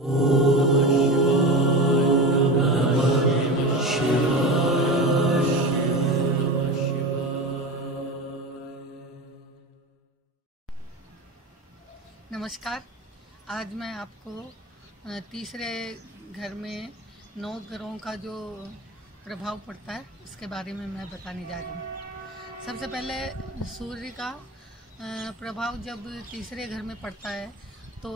नमस्कार। आज मैं आपको तीसरे घर में 9 ग्रहों का जो प्रभाव पड़ता है उसके बारे में मैं बताने जा रही हूँ। सबसे पहले सूर्य का प्रभाव जब तीसरे घर में पड़ता है तो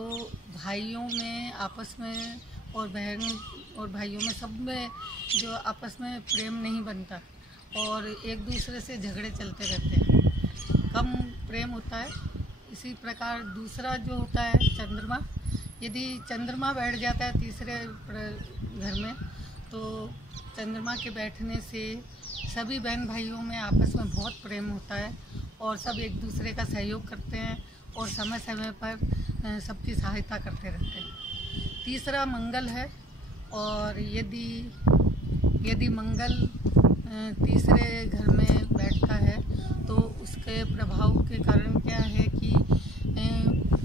भाइयों में आपस में और बहनों और भाइयों में सब में जो आपस में प्रेम नहीं बनता और एक दूसरे से झगड़े चलते रहते हैं, कम प्रेम होता है। इसी प्रकार दूसरा जो होता है चंद्रमा, यदि चंद्रमा बैठ जाता है तीसरे घर में तो चंद्रमा के बैठने से सभी बहन भाइयों में आपस में बहुत प्रेम होता है और सब एक दूसरे का सहयोग करते हैं और समय समय पर सबकी सहायता करते रहते हैं। तीसरा मंगल है और यदि मंगल तीसरे घर में बैठता है तो उसके प्रभाव के कारण क्या है कि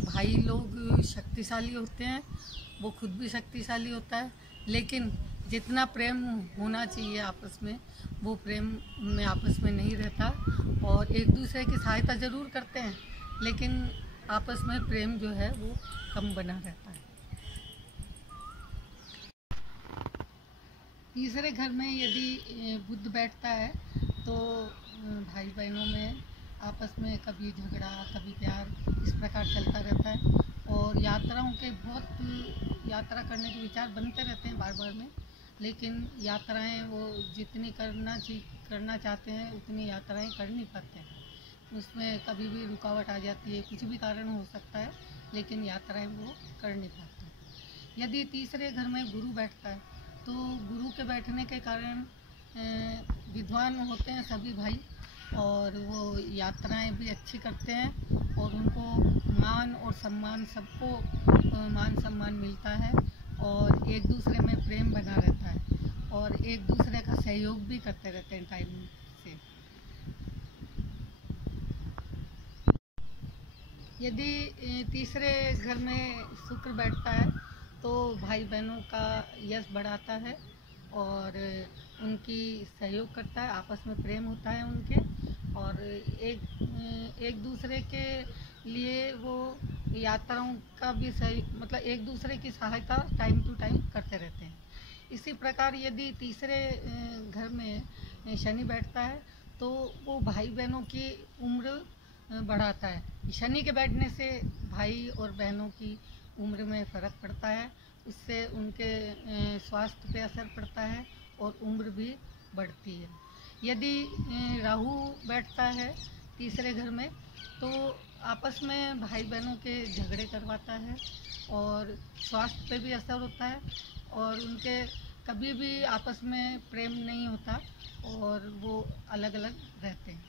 भाई लोग शक्तिशाली होते हैं, वो खुद भी शक्तिशाली होता है, लेकिन जितना प्रेम होना चाहिए आपस में वो प्रेम में आपस में नहीं रहता और एक दूसरे की सहायता ज़रूर करते हैं लेकिन आपस में प्रेम जो है वो कम बना रहता है। तीसरे घर में यदि बुध बैठता है तो भाई बहनों में आपस में कभी झगड़ा कभी प्यार इस प्रकार चलता रहता है और यात्राओं के बहुत यात्रा करने के विचार बनते रहते हैं बार बार में, लेकिन यात्राएं वो जितनी करना चाहते हैं उतनी यात्राएं कर नहीं पाते हैं। उसमें कभी भी रुकावट आ जाती है, कुछ भी कारण हो सकता है, लेकिन यात्राएं वो कर नहीं पाते। यदि तीसरे घर में गुरु बैठता है तो गुरु के बैठने के कारण विद्वान होते हैं सभी भाई और वो यात्राएं भी अच्छी करते हैं और उनको मान और सम्मान, सबको मान सम्मान मिलता है और एक दूसरे में प्रेम बना रहता है और एक दूसरे का सहयोग भी करते रहते हैं टाइम से। यदि तीसरे घर में शुक्र बैठता है तो भाई बहनों का यश बढ़ाता है और उनकी सहयोग करता है, आपस में प्रेम होता है उनके और एक दूसरे के लिए वो यात्राओं का भी सही मतलब एक दूसरे की सहायता टाइम टू टाइम करते रहते हैं। इसी प्रकार यदि तीसरे घर में शनि बैठता है तो वो भाई बहनों की उम्र बढ़ाता है। शनि के बैठने से भाई और बहनों की उम्र में फ़र्क पड़ता है, उससे उनके स्वास्थ्य पे असर पड़ता है और उम्र भी बढ़ती है। यदि राहु बैठता है तीसरे घर में तो आपस में भाई बहनों के झगड़े करवाता है और स्वास्थ्य पे भी असर होता है और उनके कभी भी आपस में प्रेम नहीं होता और वो अलग अलग रहते हैं।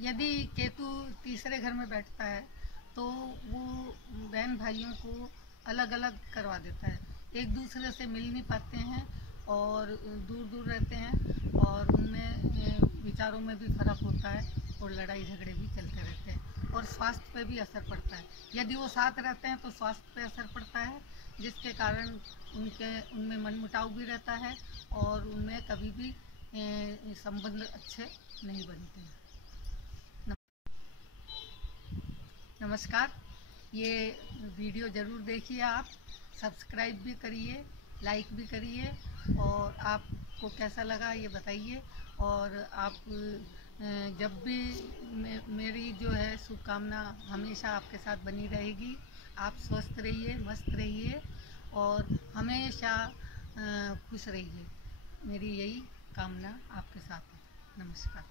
यदि केतु तीसरे घर में बैठता है तो वो बहन भाइयों को अलग अलग करवा देता है, एक दूसरे से मिल नहीं पाते हैं और दूर दूर रहते हैं और उनमें विचारों में भी फर्क होता है और लड़ाई झगड़े भी चलते रहते हैं और स्वास्थ्य पे भी असर पड़ता है। यदि वो साथ रहते हैं तो स्वास्थ्य पे असर पड़ता है जिसके कारण उनमें मनमुटाव भी रहता है और उनमें कभी भी संबंध अच्छे नहीं बनते हैं। नमस्कार, ये वीडियो ज़रूर देखिए, आप सब्सक्राइब भी करिए, लाइक भी करिए और आपको कैसा लगा ये बताइए और आप जब भी मेरी जो है शुभकामना हमेशा आपके साथ बनी रहेगी। आप स्वस्थ रहिए, मस्त रहिए और हमेशा खुश रहिए, मेरी यही कामना आपके साथ है। नमस्कार।